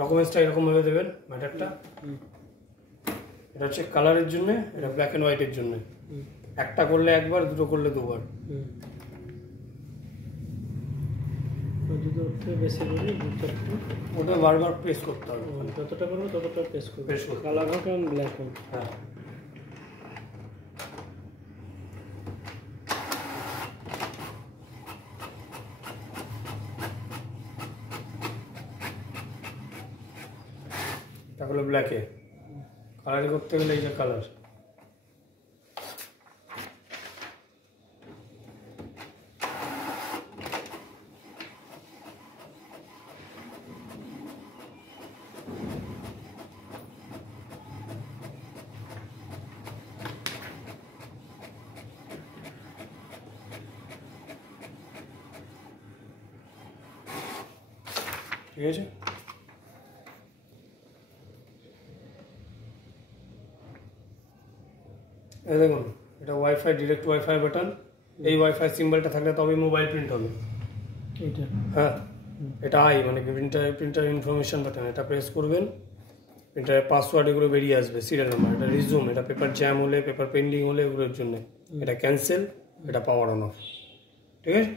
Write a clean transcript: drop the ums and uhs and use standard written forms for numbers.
ডকুমেন্টসটা এরকমভাবে দেবেন ম্যাটারটা। এটা হচ্ছে কালারের জন্য, এটা ব্ল্যাক অ্যান্ড হোয়াইটের জন্য। একটা করলে একবার, দুটো করলে দুবার। ওটা বারবার প্রেস করতে হবে, যতটা করবো ততটা প্রেস করবো, কালার হোক এবং ব্ল্যাক হোক। হ্যাঁ তাহলে ব্ল্যাকে কালারিং করতে গেলে এই যে কালার, ঠিক আছে। এই দেখুন, এটা ওয়াইফাই, ডিরেক্ট ওয়াইফাই বাটন। এই ওয়াইফাই সিম্বলটা থাকলে তবেই মোবাইল প্রিন্ট হবে। এইটা হ্যাঁ, এটা আই মানে প্রিন্টার ইনফরমেশন বাটন। এটা প্রেস করবেন, প্রিন্টারের পাসওয়ার্ড এগুলো বেরিয়ে আসবে, সিরিয়াল নাম্বার। এটা রিজুম, এটা পেপার জ্যাম হলে, পেপার পেন্ডিং হলে এগুলোর জন্য। এটা ক্যান্সেল, এটা পাওয়ার অন অফ। ঠিক আছে।